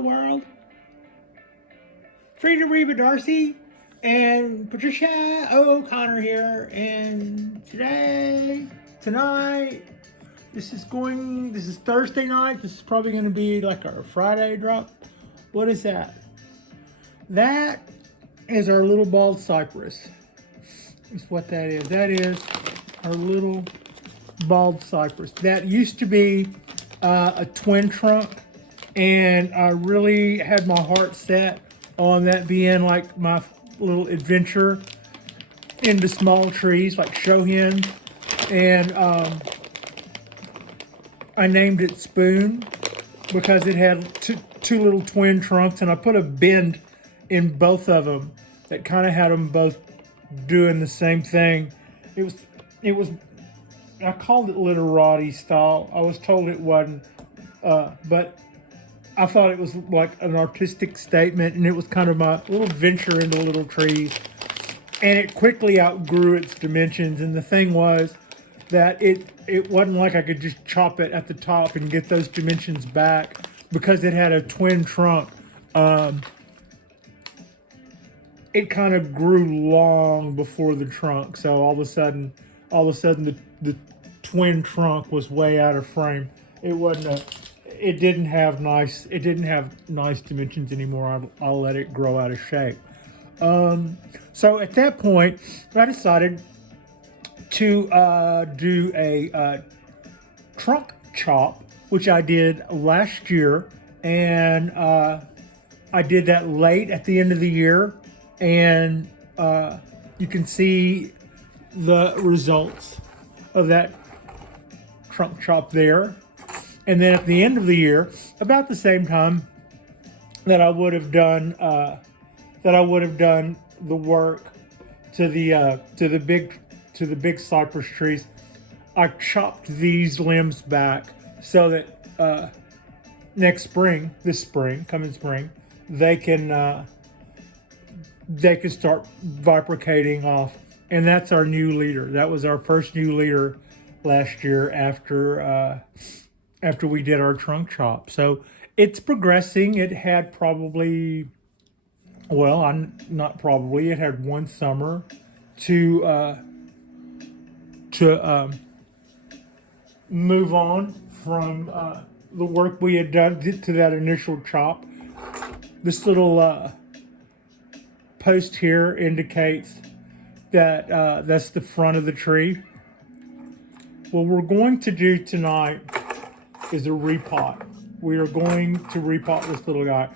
world. Frida Reba Darcy and Patricia O'Connor here, and tonight, this is Thursday night. This is probably going to be like our Friday drop. What is that? That is our little bald cypress. Is what that is. That is our little bald cypress. That used to be a twin trunk, and I really had my heart set on that being like my little adventure into small trees like Shohin, and I named it Spoon because it had two little twin trunks, and I put a bend in both of them that kind of had them both doing the same thing. It was I called it literati style. I was told it wasn't, but I thought it was like an artistic statement, and it was kind of my little venture into little trees. And it quickly outgrew its dimensions. And the thing was that it wasn't like I could just chop it at the top and get those dimensions back because it had a twin trunk. It kind of grew long before the trunk, so all of a sudden the twin trunk was way out of frame. It didn't have nice dimensions anymore. I'll let it grow out of shape. So at that point, I decided to do a trunk chop, which I did last year, and I did that late at the end of the year, and you can see the results of that trunk chop there. And then at the end of the year, about the same time that I would have done the work to the big cypress trees, I chopped these limbs back so that coming spring, they can start vibricating off. And that's our new leader. That was our first new leader last year after we did our trunk chop. So it's progressing. It had it had one summer to move on from the work we had done to that initial chop. This little post here indicates that that's the front of the tree. What we're going to do tonight is a repot. We are going to repot this little guy.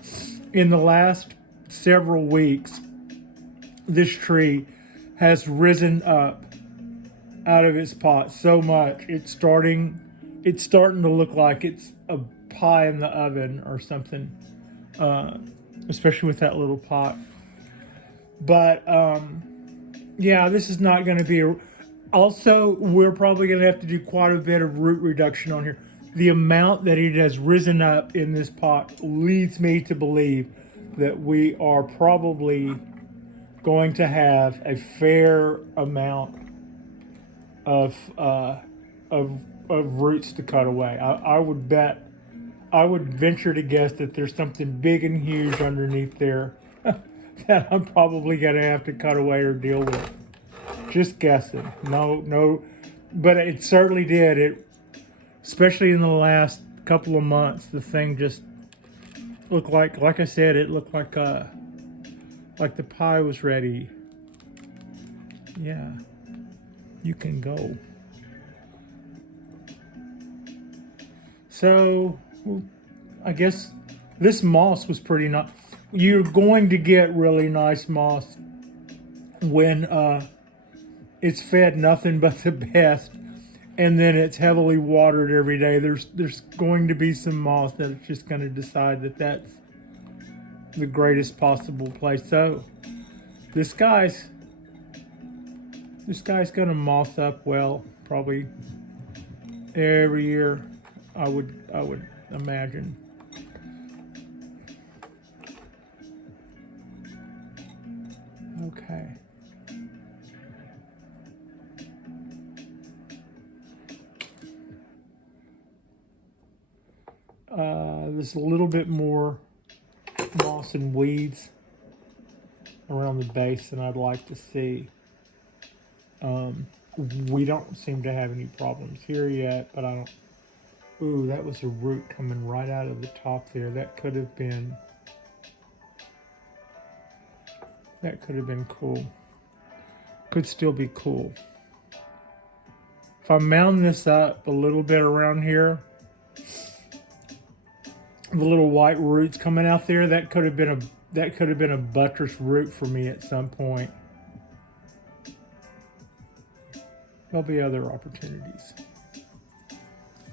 In the last several weeks, this tree has risen up out of its pot so much. It's starting to look like it's a pie in the oven or something, especially with that little pot. But yeah, this is not going to be also, we're probably going to have to do quite a bit of root reduction on here. The amount that it has risen up in this pot leads me to believe that we are probably going to have a fair amount of roots to cut away. I would venture to guess that there's something big and huge underneath there that I'm probably going to have to cut away or deal with. Just guessing. No, but it certainly did. Especially in the last couple of months, the thing just looked like I said, it looked like the pie was ready. Yeah, you can go. So, I guess this moss was pretty nice. You're going to get really nice moss when it's fed nothing but the best, and then it's heavily watered every day. There's going to be some moss that's just going to decide that that's the greatest possible place. So this guy's going to moss up well, probably every year. I would imagine. Okay. There's a little bit more moss and weeds around the base than I'd like to see. We don't seem to have any problems here yet, but I don't. Ooh, that was a root coming right out of the top there. That could have been cool. Could still be cool. If I mound this up a little bit around here, the little white roots coming out there, that could have been a buttress root for me at some point. There'll be other opportunities.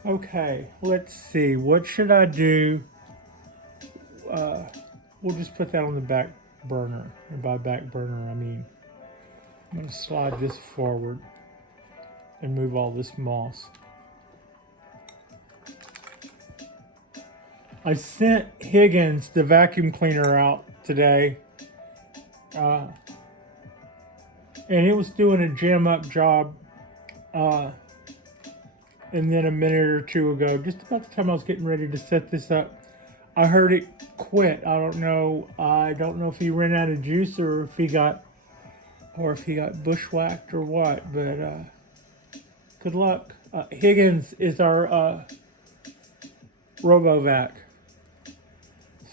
Okay, let's see. What should I do? We'll just put that on the back burner. And by back burner, I mean I'm going to slide this forward and move all this moss. I sent Higgins, the vacuum cleaner, out today. And it was doing a jam up job. And then a minute or two ago, just about the time I was getting ready to set this up, I heard it quit. I don't know if he ran out of juice or if he got bushwhacked or what, but good luck. Higgins is our RoboVac.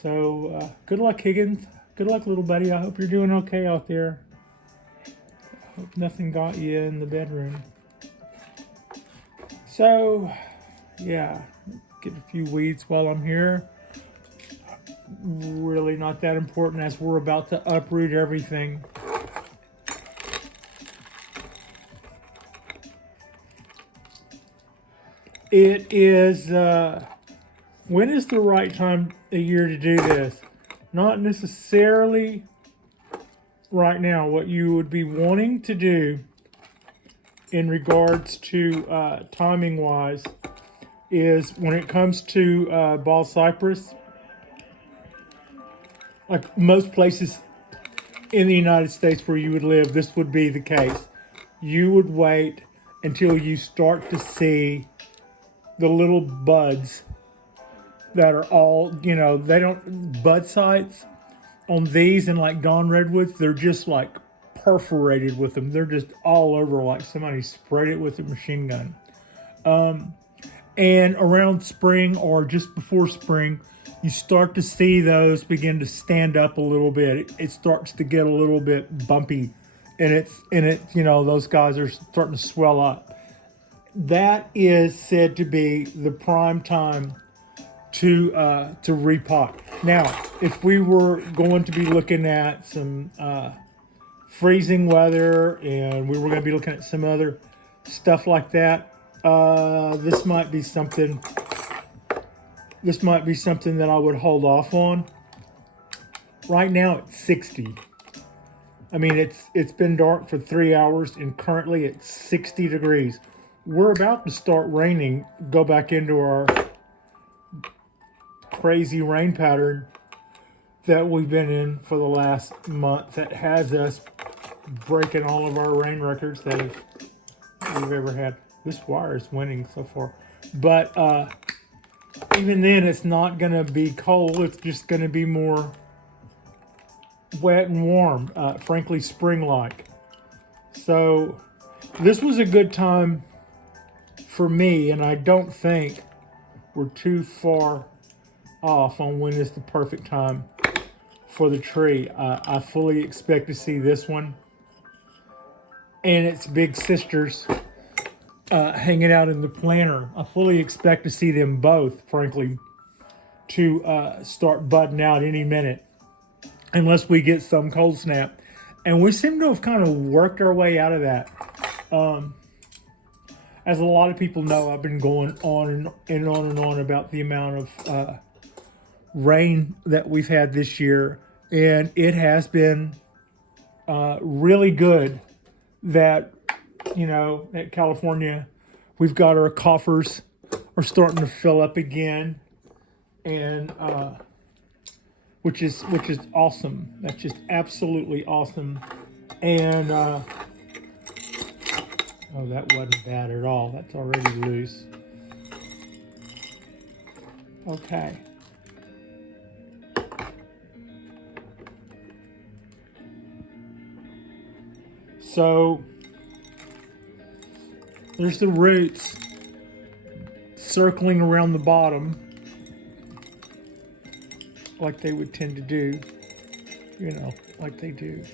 So good luck, Higgins. Good luck, little buddy. I hope you're doing okay out there. I hope nothing got you in the bedroom. So, yeah, get a few weeds while I'm here. Really not that important as we're about to uproot everything. It is, when is the right time of year to do this? Not necessarily right now. What you would be wanting to do in regards to timing wise is when it comes to Bald Cypress, like most places in the United States where you would live, this would be the case. You would wait until you start to see the little buds that are all, they don't, bud sites on these and like Dawn Redwoods, they're just like perforated with them. They're just all over like somebody sprayed it with a machine gun. And around spring or just before spring, you start to see those begin to stand up a little bit. It starts to get a little bit bumpy, and those guys are starting to swell up. That is said to be the prime time to repot. Now, if we were going to be looking at some freezing weather and we were going to be looking at some other stuff like that, this might be something that I would hold off on. Right now it's 60. I mean, it's been dark for 3 hours and currently it's 60 degrees. We're about to start raining, go back into our crazy rain pattern that we've been in for the last month that has us breaking all of our rain records that we've ever had. This wire is winning so far. But even then, it's not going to be cold. It's just going to be more wet and warm, frankly, spring-like. So this was a good time for me, and I don't think we're too far off on when is the perfect time for the tree. I fully expect to see this one and its big sisters hanging out in the planter. I fully expect to see them both, frankly, to start budding out any minute, unless we get some cold snap. And we seem to have kind of worked our way out of that. As a lot of people know, I've been going on and on about the amount of rain that we've had this year, and it has been really good that, at California, we've got our coffers are starting to fill up again, and which is awesome. That's just absolutely awesome. And oh, that wasn't bad at all. That's already loose. Okay. So there's the roots circling around the bottom like they would tend to do, you know, like they do. You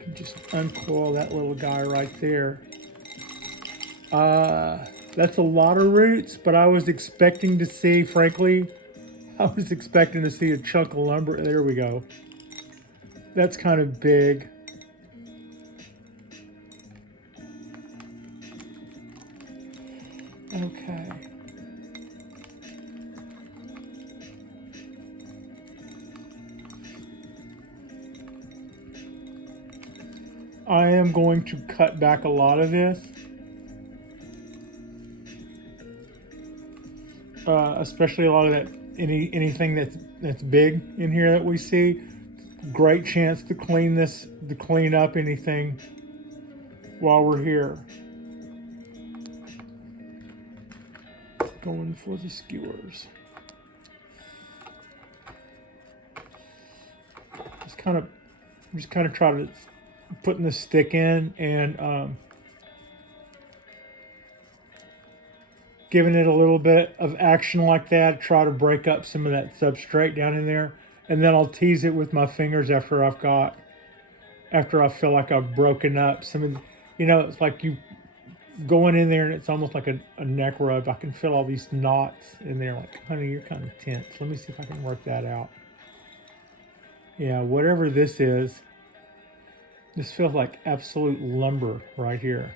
can just uncoil that little guy right there. That's a lot of roots, but I was expecting to see, frankly, I was expecting to see a chunk of lumber. There we go. That's kind of big. Okay. I am going to cut back a lot of this. Especially a lot of that, anything that's big in here that we see. Great chance to clean up anything while we're here. Going for the skewers. Just kind of try to putting the stick in and giving it a little bit of action like that. Try to break up some of that substrate down in there, and then I'll tease it with my fingers after I feel like I've broken up some of, it's like you going in there and it's almost like a neck rub. I can feel all these knots in there. Like, honey, you're kind of tense. Let me see if I can work that out. Yeah, whatever this is, this feels like absolute lumber right here.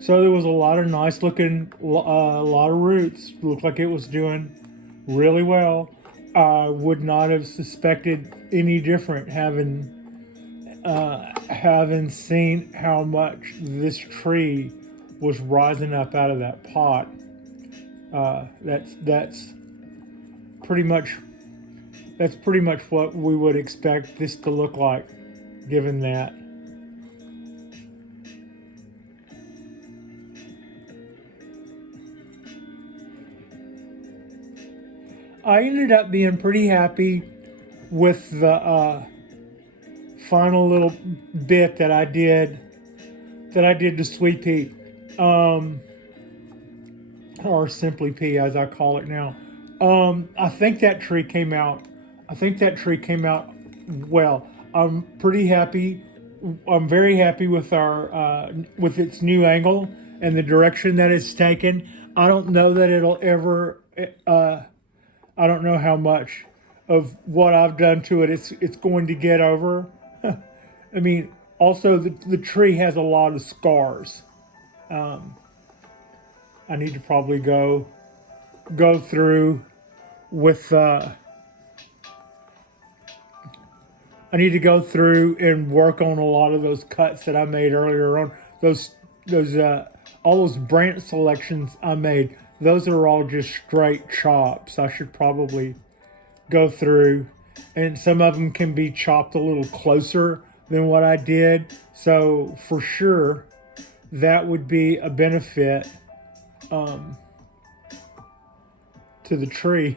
So there was a lot of nice looking, a lot of roots. Looked like it was doing really well. I would not have suspected any different having seen how much this tree was rising up out of that pot. That's pretty much what we would expect this to look like, given that. I ended up being pretty happy with the final little bit that I did to sweet pea, or simply pea as I call it now. I think that tree came out well. I'm pretty happy. I'm very happy with with its new angle and the direction that it's taken. I don't know that it'll ever. I don't know how much of what I've done to it it's going to get over. I mean, also the tree has a lot of scars. I need to probably go through with. I need to go through and work on a lot of those cuts that I made earlier on. All those branch selections I made. Those are all just straight chops. I should probably go through, and some of them can be chopped a little closer than what I did. So for sure, that would be a benefit to the tree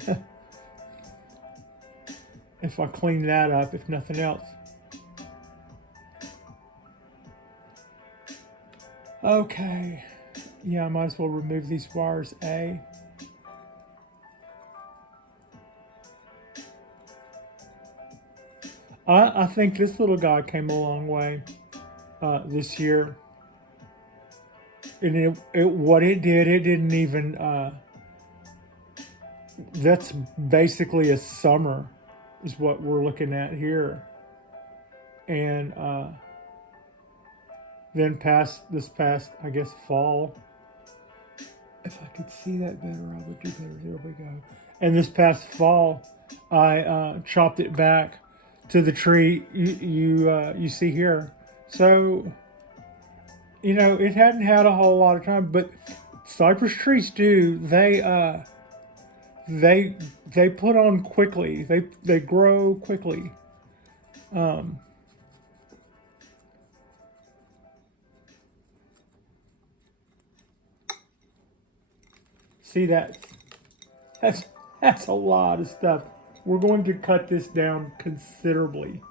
if I clean that up, if nothing else. Okay. Yeah, I might as well remove these wires, A. I think this little guy came a long way this year. And what it did, it didn't even, that's basically a summer is what we're looking at here. And then this past, I guess, fall. If I could see that better, I would do better. There we go. And this past fall, I chopped it back to the tree you see here. So, it hadn't had a whole lot of time, but cypress trees do. They put on quickly. They grow quickly. See that? That's a lot of stuff. We're going to cut this down considerably.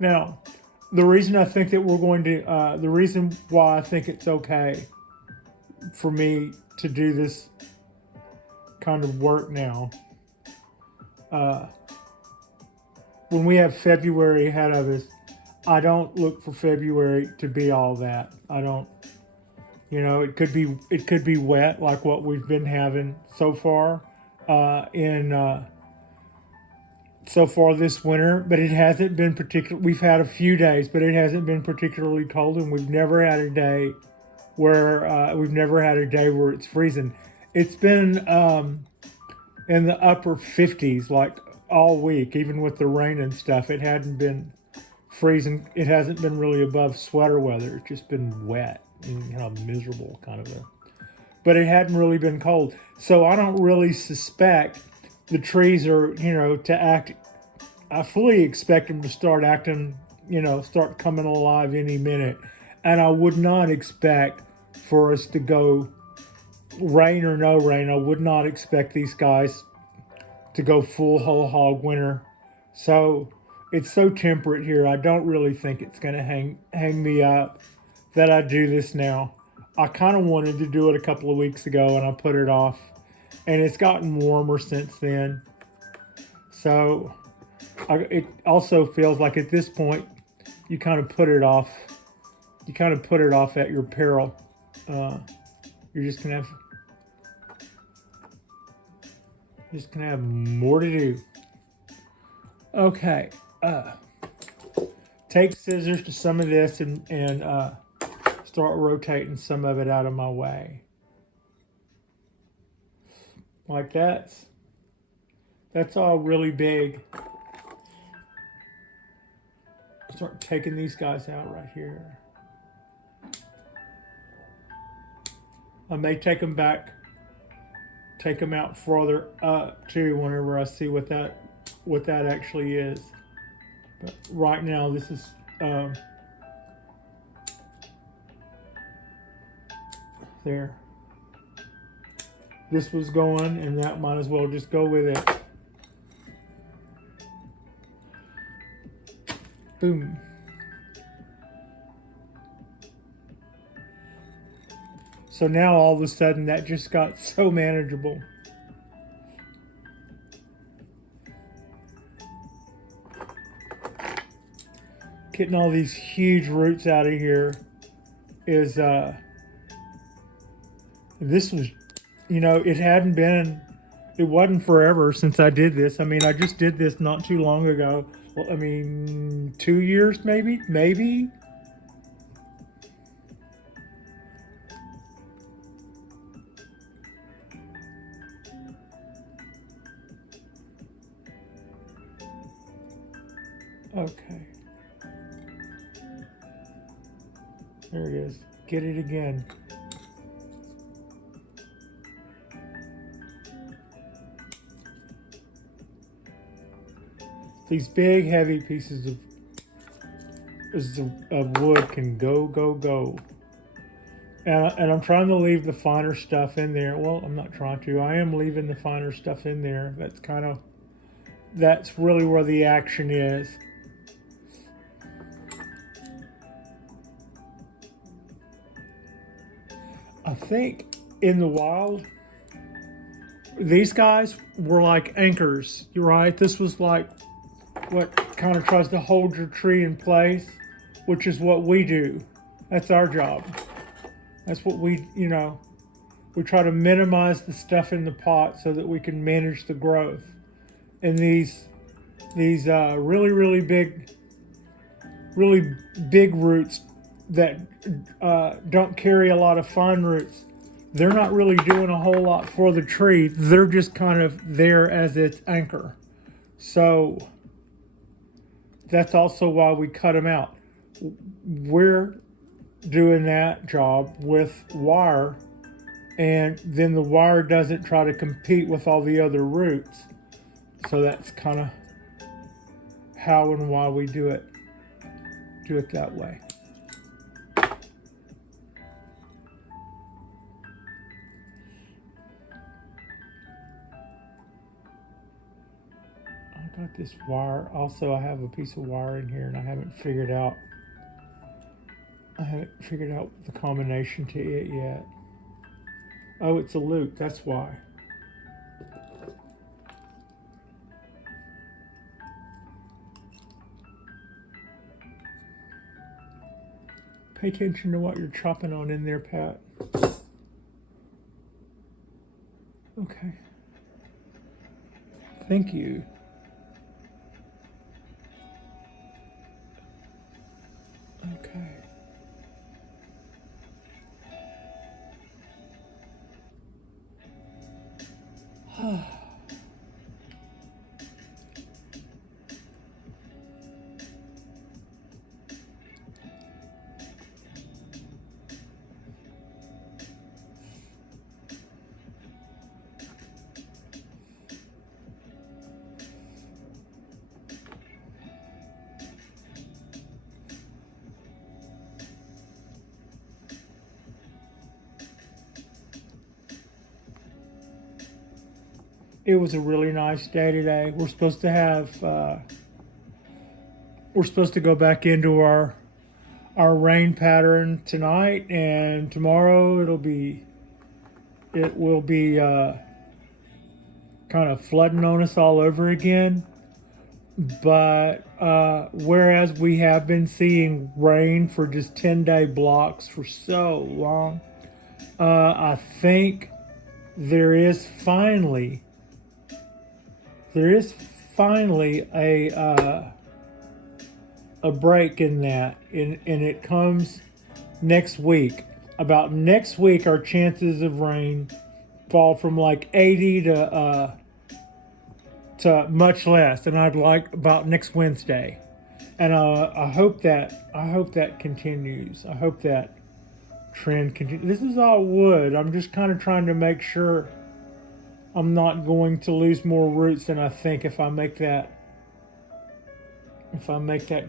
Now, the reason I think that we're going to, the reason why I think it's okay for me to do this kind of work now, when we have February ahead of us, I don't look for February to be all that. I don't, it could be wet like what we've been having so far so far this winter, but it hasn't been we've had a few days, but it hasn't been particularly cold, and we've never had a day where it's freezing. It's been in the upper 50s like all week, even with the rain and stuff. It hadn't been freezing. It hasn't been really above sweater weather. It's just been wet and miserable kind of but it hadn't really been cold. So I don't really suspect the trees are, to act. I fully expect them to start acting, start coming alive any minute. And I would not expect for us to go rain or no rain. I would not expect these guys to go full whole hog winter. So it's so temperate here. I don't really think it's going to hang me up that I do this now. I kind of wanted to do it a couple of weeks ago and I put it off. And it's gotten warmer since then. So it also feels like at this point, you kind of put it off. You kind of put it off at your peril. You're just gonna have more to do. Okay. Take scissors to some of this and start rotating some of it out of my way. Like that's all really big. Start taking these guys out right here. I may take them out farther up too whenever I see what that actually is. But right now this is there. This was going, and that might as well just go with it. Boom. So now all of a sudden that just got so manageable. Getting all these huge roots out of here is this was, it wasn't forever since I did this. I mean, I just did this not too long ago. Well, 2 years maybe. Okay. There it is. Get it again. These big, heavy pieces of wood can go. And I'm trying to leave the finer stuff in there. Well, I'm not trying to. I am leaving the finer stuff in there. That's really where the action is. I think in the wild, these guys were like anchors. You're right. This was like what kind of tries to hold your tree in place, which is what we do. That's our job. That's what we try to minimize the stuff in the pot so that we can manage the growth. And these really big roots that don't carry a lot of fine roots, they're not really doing a whole lot for the tree. They're just kind of there as its anchor. So that's also why we cut them out. We're doing that job with wire, and then the wire doesn't try to compete with all the other roots. So that's kind of how and why we do it that way. got this wire. Also, I have a piece of wire in here and I haven't figured out the combination to it yet. Oh, it's a loop, that's why. Pay attention to what you're chopping on in there, Pat. Okay. Thank you. Okay. It was a really nice day today. We're supposed to have, we're supposed to go back into our rain pattern tonight, and tomorrow it will be kind of flooding on us all over again. But whereas we have been seeing rain for just 10-day blocks for so long, I think there is finally a break in that, and it comes next week. About next week, our chances of rain fall from like 80 to much less, and I'd like about next Wednesday. And I hope that continues. I hope that trend continues. This is all wood. I'm just kind of trying to make sure I'm not going to lose more roots than I think if I make that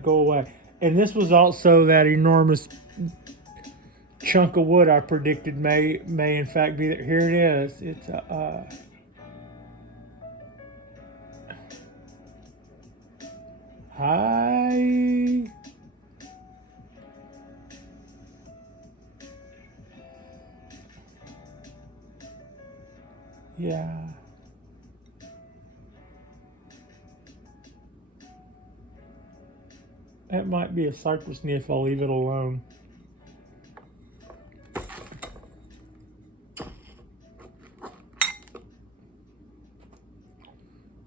go away. And this was also that enormous chunk of wood I predicted may in fact be there. Here it is. It's hi. Yeah. That might be a cypress knee if I'll leave it alone.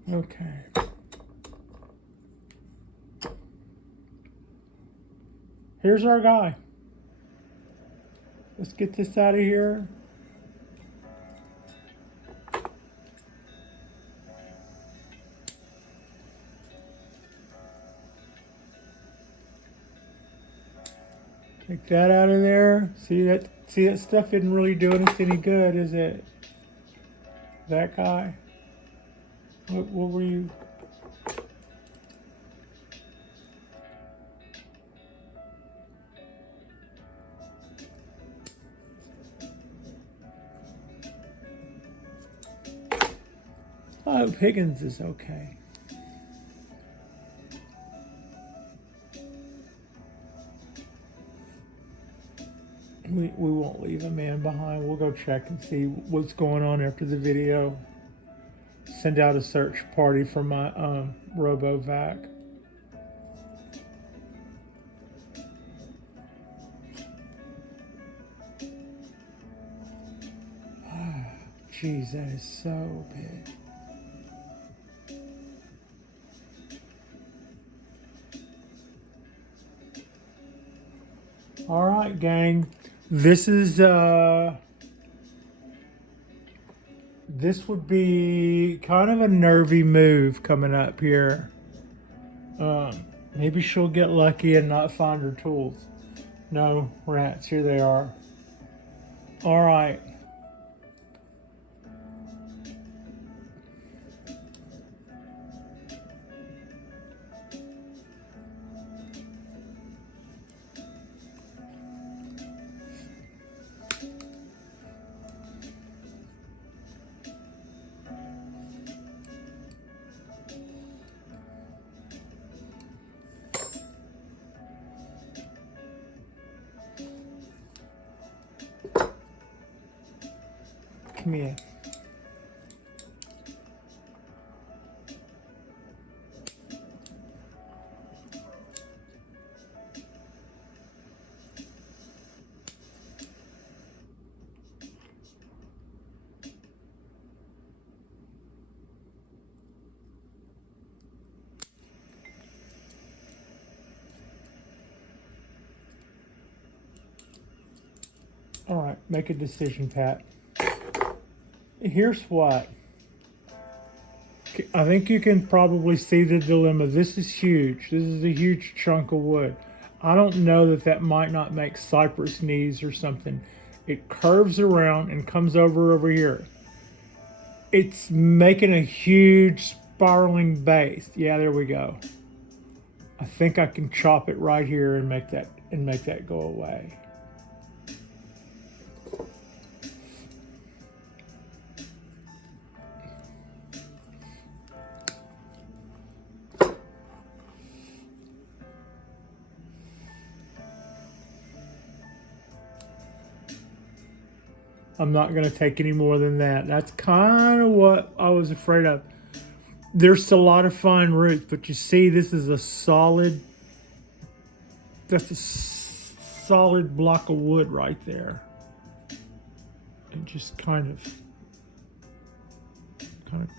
Okay. Here's our guy. Let's get this out of here. Take that out of there. See that stuff isn't really doing us any good, is it? That guy. What were you? I hope Higgins is okay. We won't leave a man behind. We'll go check and see what's going on after the video. Send out a search party for my RoboVac. Jeez, that is so big. All right, gang. This would be kind of a nervy move coming up here. Maybe she'll get lucky and not find her tools. No, rats, here they are. All right. Come here. All right, make a decision, Pat. Here's what. I think you can probably see the dilemma. This is huge. This is a huge chunk of wood. I don't know that might not make cypress knees or something. It curves around and comes over here. It's making a huge spiraling base. Yeah, there we go. I think I can chop it right here and make that go away. I'm not going to take any more than that. That's kind of what I was afraid of. There's a lot of fine roots, but you see, this is a solid, that's a solid block of wood right there. And just kind of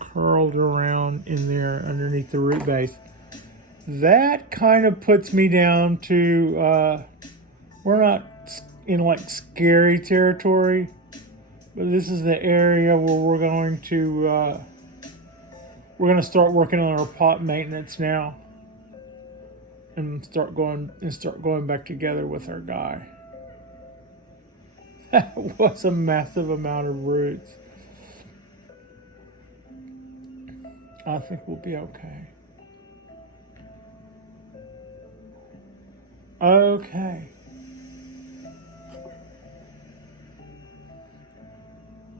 curled around in there underneath the root base. That kind of puts me down to, we're not in like scary territory. But this is the area where we're going to start working on our pot maintenance now, and start going back together with our guy. That was a massive amount of roots. I think we'll be okay. Okay.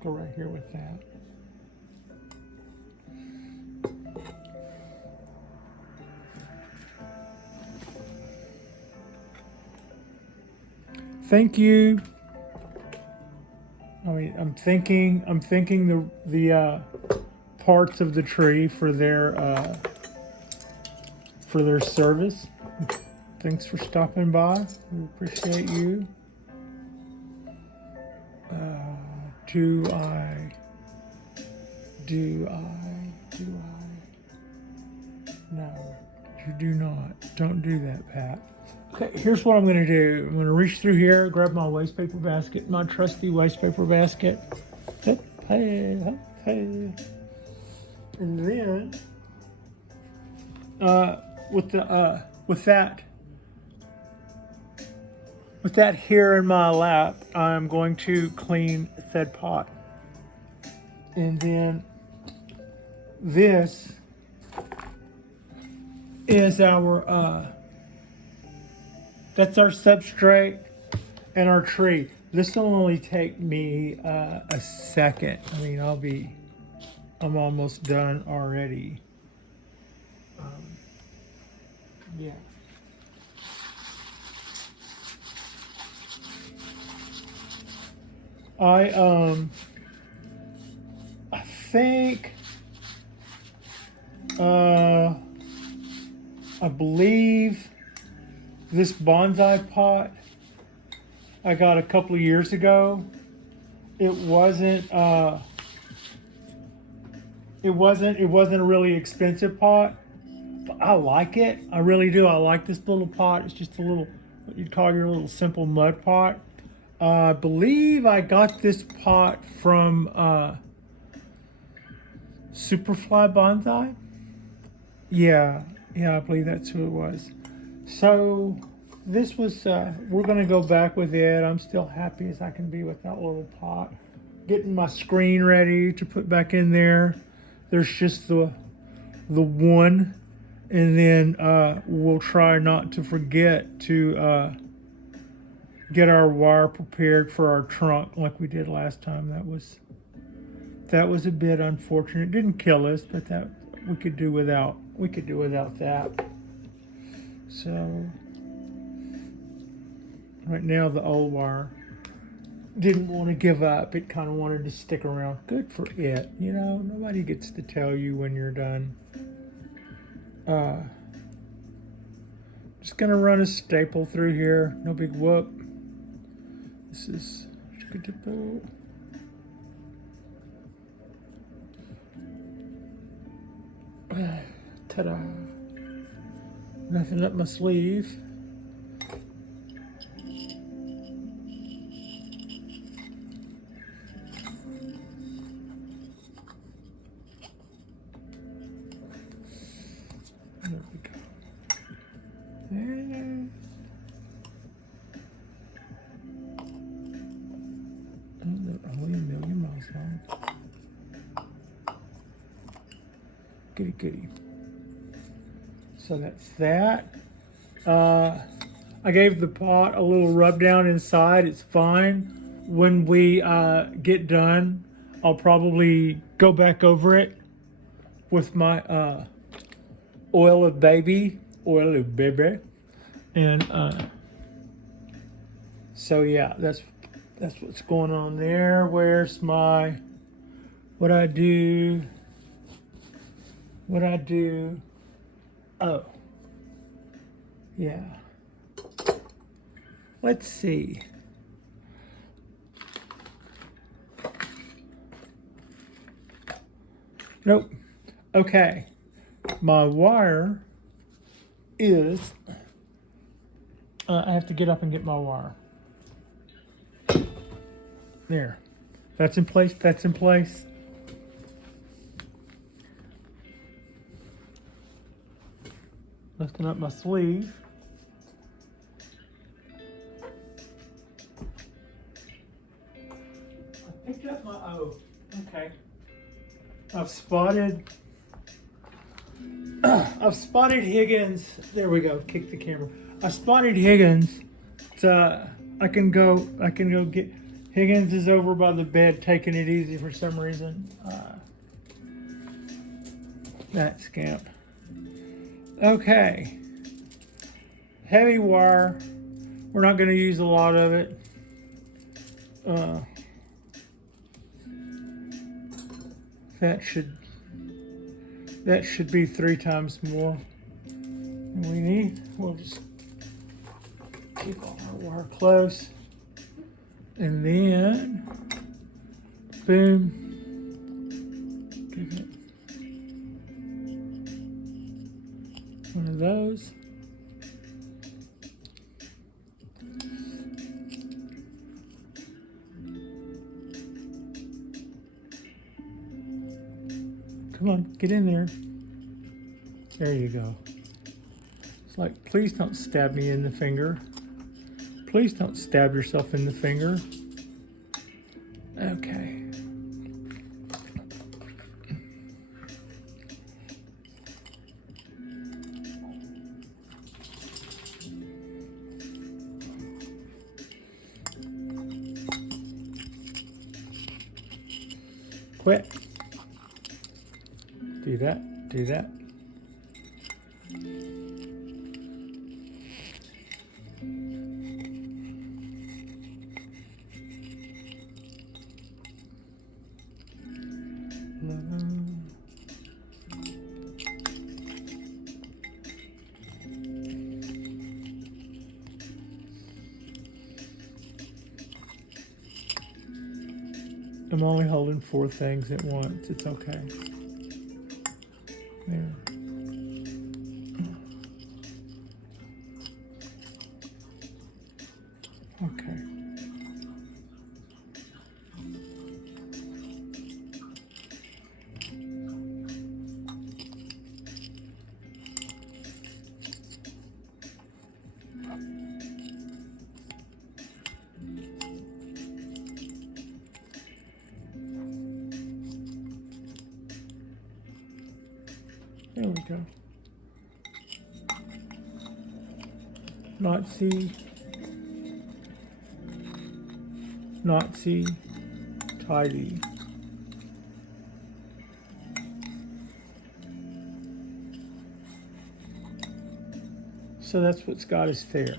Go right here with that. Thank you. I mean, I'm thanking the parts of the tree for their service. Thanks for stopping by. We appreciate you. Do I? No, you do not. Don't do that, Pat. Okay, here's what I'm going to do. I'm going to reach through here, grab my waste paper basket, my trusty waste paper basket. And then, with that here in my lap, I'm going to clean said pot. And then this is our, that's our substrate and our tree. This will only take me a second. I mean, I'm almost done already. Yeah. I think, I believe this bonsai pot I got a couple of years ago. It wasn't a really expensive pot, but I like it. I really do. I like this little pot. It's just a little, what you'd call your little simple mud pot. I believe I got this pot from Superfly Bonsai. Yeah, I believe that's who it was. So this was, we're gonna go back with it. I'm still happy as I can be with that little pot. Getting my screen ready to put back in there. There's just the one, and then we'll try not to forget to get our wire prepared for our trunk like we did last time. That was a bit unfortunate. It didn't kill us, but that we could do without that. So right now the old wire didn't want to give up. It kind of wanted to stick around. Good for it. You know, nobody gets to tell you when you're done. Just gonna run a staple through here. No big whoop. This is ta-da. Nothing up my sleeve. There we go. And they're only a million miles long. Goody goody. So that's that. I gave the pot a little rub down inside. It's fine. When we get done, I'll probably go back over it with my oil of baby, and so yeah, that's what's going on there. Where's my what I do? Oh, yeah. Let's see. Nope. Okay. My wire is, I have to get up and get my wire. There. That's in place. That's in place. Lifting up my sleeve. I picked up my, okay. I've spotted Higgins. There we go. Kick the camera. I spotted Higgins. I can go get Higgins is over by the bed taking it easy for some reason. That scamp. Okay. Heavy wire. We're not going to use a lot of it. That should be 3 times more than we need. We'll just keep all our wire close. And then, boom, give it one of those. Come on, get in there. There you go. It's like, please don't stab me in the finger. Please don't stab yourself in the finger. Okay. Quit. Do that, do that. I'm only holding 4 things at once. It's okay. There. Okay. There we go. Nazi, tidy. So that's what's got us there.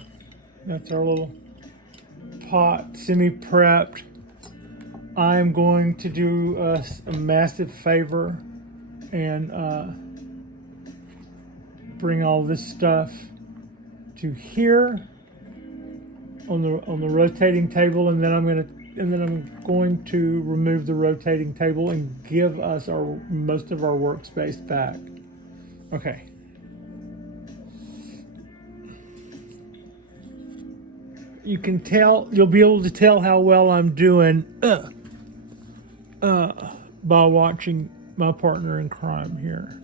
That's our little pot, semi-prepped. I'm going to do a massive favor and bring all this stuff to here on the rotating table, and then I'm going to remove the rotating table and give us most of our workspace back. Okay. You can tell, you'll be able to tell how well I'm doing by watching my partner in crime here.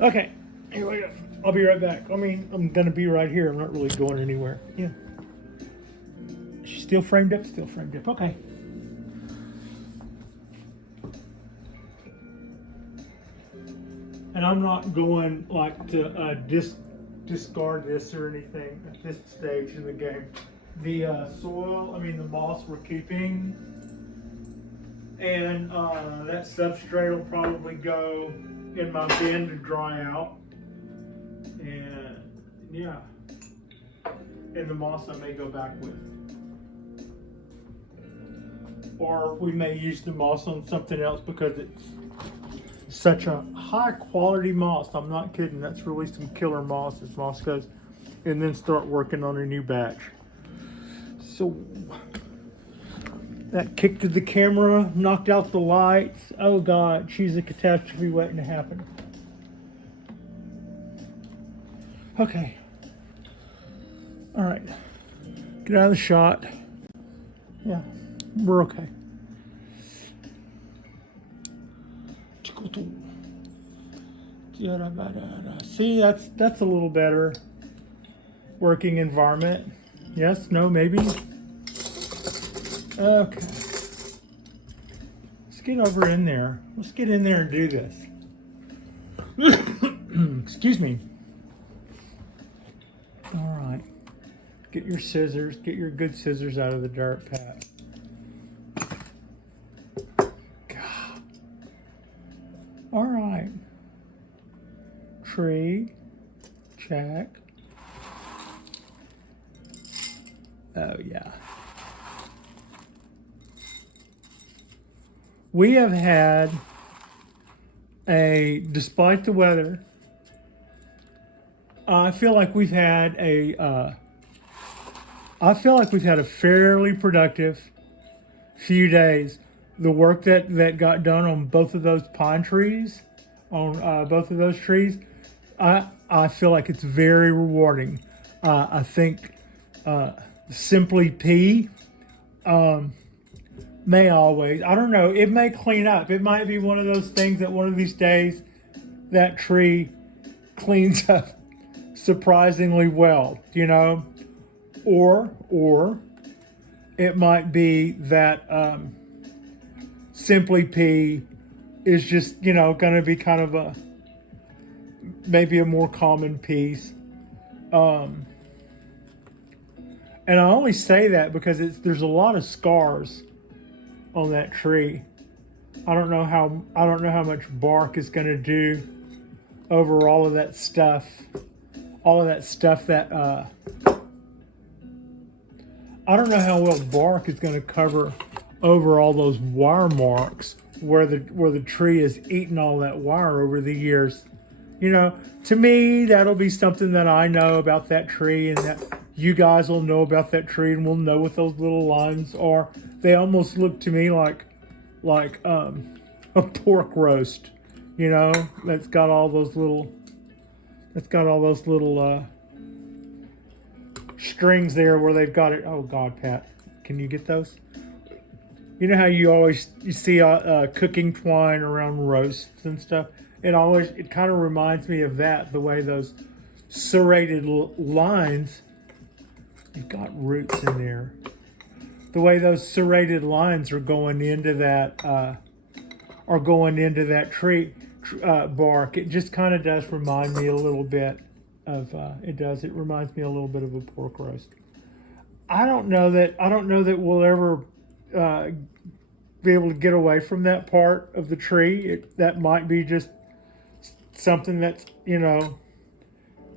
Okay, here we go. I'll be right back. I mean, I'm gonna be right here. I'm not really going anywhere. Yeah. She's still framed up? Still framed up. Okay. And I'm not going like to discard this or anything at this stage in the game. The the moss we're keeping, and that substrate will probably go in my bin to dry out, and yeah, and the moss I may go back with, or we may use the moss on something else because it's such a high quality moss. I'm not kidding, that's really some killer moss as moss goes, and then start working on a new batch. So that kick to the camera, knocked out the lights. Oh God, she's a catastrophe waiting to happen. Okay. All right. Get out of the shot. Yeah, we're okay. See, that's a little better working environment. Yes, no, maybe. Okay. Let's get over in there. Let's get in there and do this. Excuse me. All right. Get your scissors. Get your good scissors out of the dirt, Pat. God. All right. Tree. Check. Oh, yeah. We have had despite the weather, I feel like we've had a fairly productive few days. The work that got done on both of those pine trees, both of those trees, I feel like it's very rewarding. I think Simply P may always, I don't know, it may clean up. It might be one of those things that one of these days that tree cleans up surprisingly well, you know, or it might be that Simply P is just, you know, going to be kind of maybe a more common piece. And I only say that because there's a lot of scars on that tree. I don't know how much bark is going to do over all of that stuff. All of that stuff that I don't know how well bark is going to cover over all those wire marks where the tree has eaten all that wire over the years. You know, to me, that'll be something that I know about that tree, and that you guys will know about that tree, and we'll know what those little lines are. They almost look to me like a pork roast, you know, that's got all those little strings there where they've got it. Oh God, Pat, can you get those? You know how you see cooking twine around roasts and stuff? It kind of reminds me of that, the way those serrated lines, you've got roots in there. The way those serrated lines are going into that tree bark. It just kind of does remind me a little bit of it reminds me a little bit of a pork roast. I don't know that we'll ever be able to get away from that part of the tree. That might be just something that's, you know,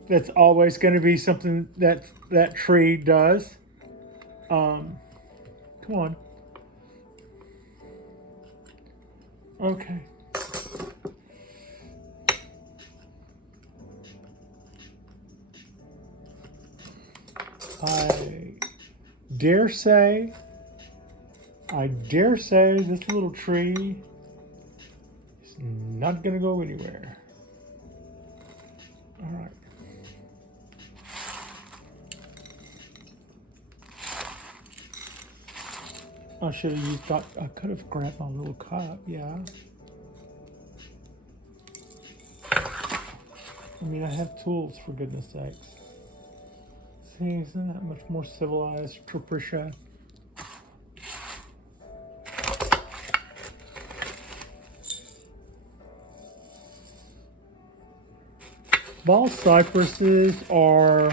that's always going to be something that tree does. Come on. Okay. I dare say this little tree is not going to go anywhere. All right. I should have used, I could have grabbed my little cup, yeah. I mean, I have tools, for goodness sakes. See, isn't that much more civilized, Patricia? Bald cypresses are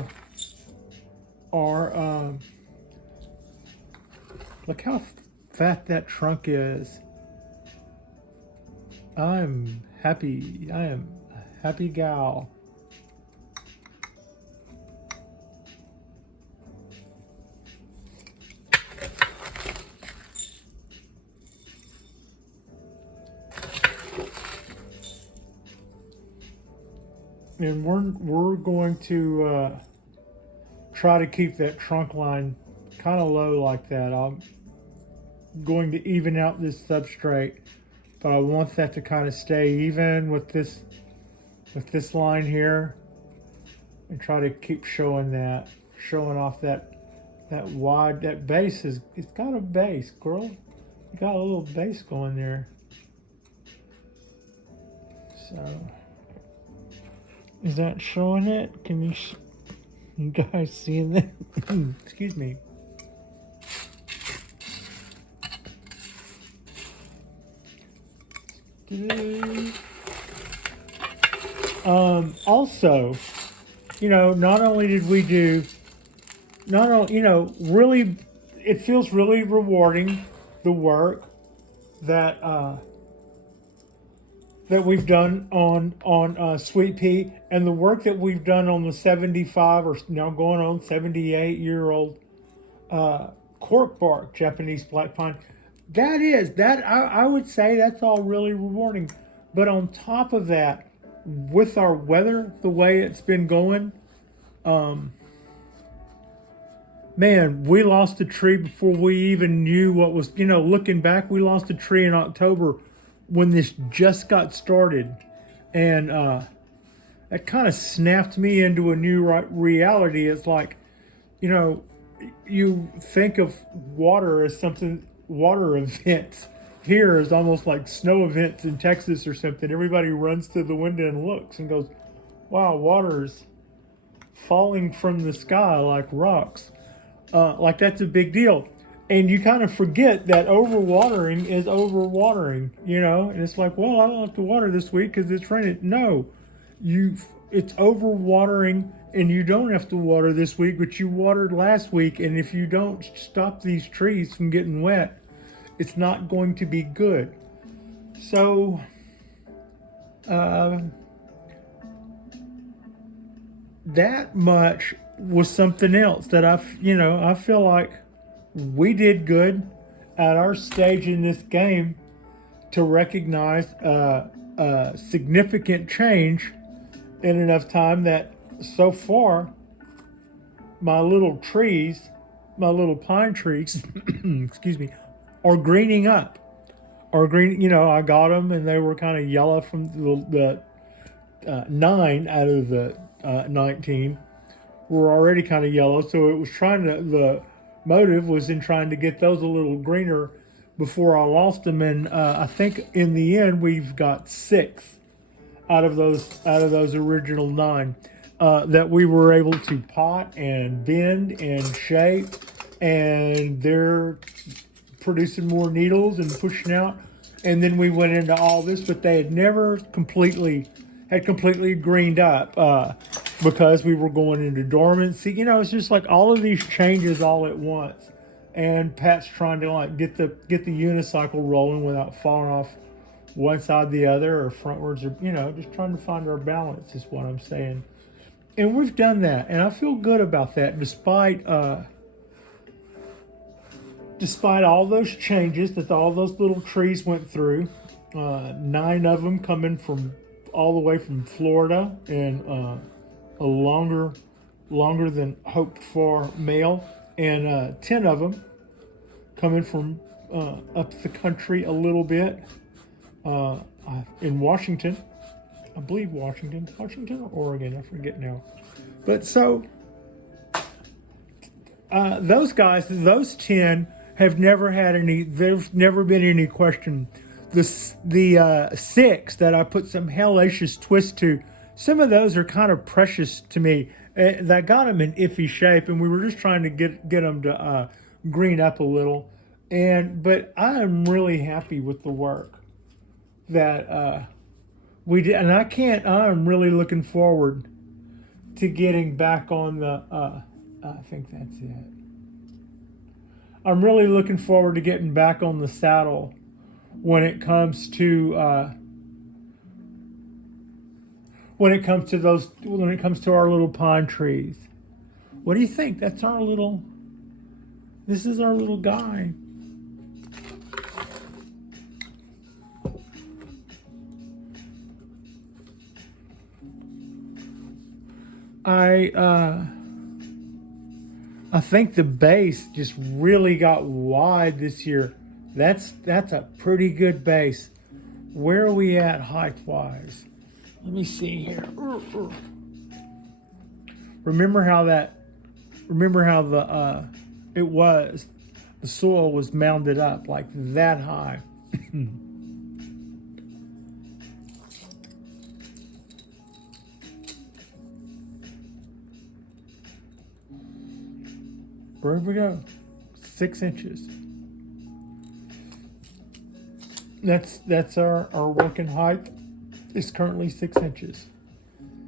look how fat that trunk is. I'm happy. I am a happy gal. And we're going to try to keep that trunk line kind of low like that. I'm going to even out this substrate, but I want that to kind of stay even with this line here, and try to keep showing off that wide, that base is, it's got a base, girl. You got a little base going there. So. Is that showing it? Can you guys see that? Excuse me. Also, you know, not only did we do, really, it feels really rewarding, the work that that we've done on Sweet Pea, and the work that we've done on the 75 or now going on 78-year-old cork bark Japanese black pine. I would say that's all really rewarding. But on top of that, with our weather the way it's been going, man, we lost a tree before we even knew what was, looking back, we lost a tree in October when this just got started. And it kind of snapped me into a new reality. It's like, you think of water as something, water events here is almost like snow events in Texas or something. Everybody runs to the window and looks and goes, wow, water's falling from the sky like rocks. Like that's a big deal. And you kind of forget that overwatering is overwatering, and it's like, well, I don't have to water this week because it's raining. No, it's overwatering, and you don't have to water this week, but you watered last week. And if you don't stop these trees from getting wet, it's not going to be good. So, that much was something else that I feel like we did good at our stage in this game to recognize a significant change in enough time that so far my little pine trees, excuse me, are greening up. I got them and they were kind of yellow from the 9 out of the 19 were already kind of yellow. So it was the motive was in trying to get those a little greener before I lost them. And I think in the end we've got 6 out of those original 9 that we were able to pot and bend and shape, and they're producing more needles and pushing out. And then we went into all this, but they had never completely greened up because we were going into dormancy. It's just like all of these changes all at once. And Pat's trying to like get the unicycle rolling without falling off one side the other or frontwards, or just trying to find our balance is what I'm saying. And we've done that, and I feel good about that, despite all those changes that all those little trees went through. 9 of them coming from all the way from Florida, and a longer than hoped for male, and 10 of them coming from up the country a little bit, in Washington. I believe Washington or Oregon, I forget now. But so those guys, those 10 have never had any. There's never been any question. The 6 that I put some hellacious twist to, some of those are kind of precious to me. That got them in iffy shape, and we were just trying to get them to green up a little. But I am really happy with the work that we did, and I'm really looking forward to getting back on the. I think that's it. I'm really looking forward to getting back on the saddle when it comes to our little pine trees. What do you think? This is our little guy. I think the base just really got wide this year. That's a pretty good base. Where are we at height-wise? Let me see here. Remember how the soil was mounded up like that high. Where we go? 6 inches. That's our working height is currently 6 inches.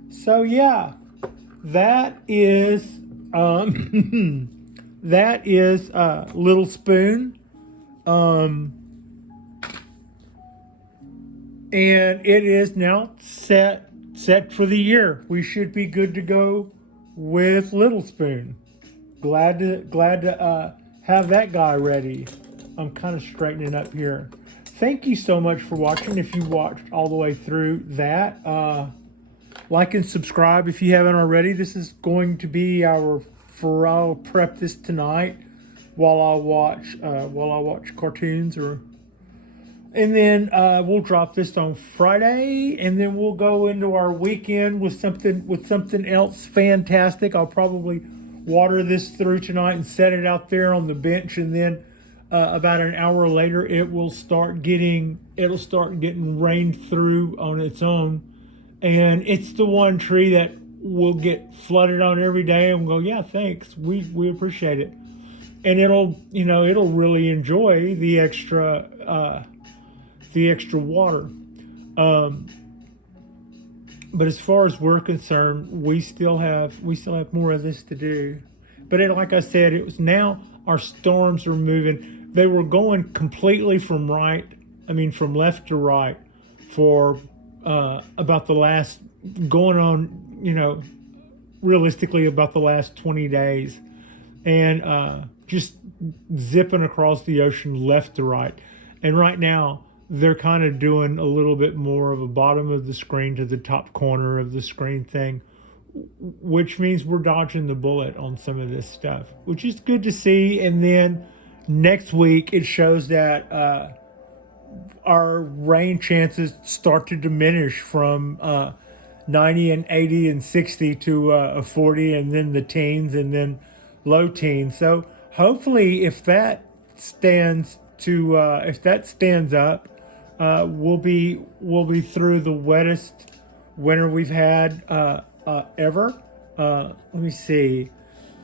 So yeah, that is Little Spoon, and it is now set for the year. We should be good to go with Little Spoon. Glad to have that guy ready. I'm kind of straightening up here. Thank you so much for watching. If you watched all the way through that, like and subscribe if you haven't already. This is going to be I'll prep this tonight while I watch cartoons, and then we'll drop this on Friday, and then we'll go into our weekend with something else fantastic. I'll probably water this through tonight and set it out there on the bench, and then about an hour later it'll start getting rained through on its own, and it's the one tree that will get flooded on every day, and we'll go, yeah, thanks, we appreciate it, and it'll really enjoy the extra water. But as far as we're concerned, we still have more of this to do. But like I said, it was now our storms are moving. They were going completely from left to right for about the last, realistically about the last 20 days, and just zipping across the ocean left to right. And right now, they're kind of doing a little bit more of a bottom of the screen to the top corner of the screen thing, which means we're dodging the bullet on some of this stuff, which is good to see. And then next week, it shows that our rain chances start to diminish from 90 and 80 and 60 to a 40, and then the teens, and then low teens. So hopefully, if that stands up, we'll be through the wettest winter we've had ever. Let me see,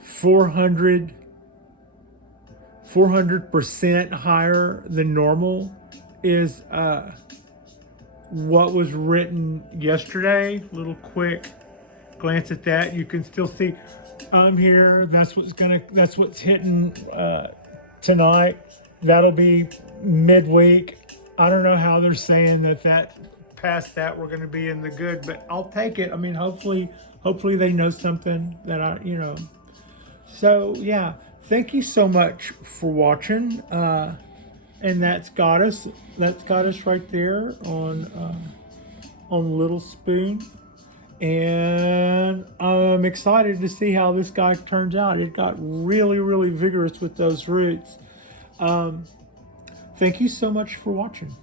400% higher than normal is what was written yesterday. Little quick glance at that. You can still see I'm here. That's what's hitting tonight. That'll be midweek. I don't know how they're saying that past that we're going to be in the good, but I'll take it. I mean, hopefully they know something that So yeah, thank you so much for watching, and that's got us right there on Little Spoon. And I'm excited to see how this guy turns out. It got really, really vigorous with those roots. Thank you so much for watching.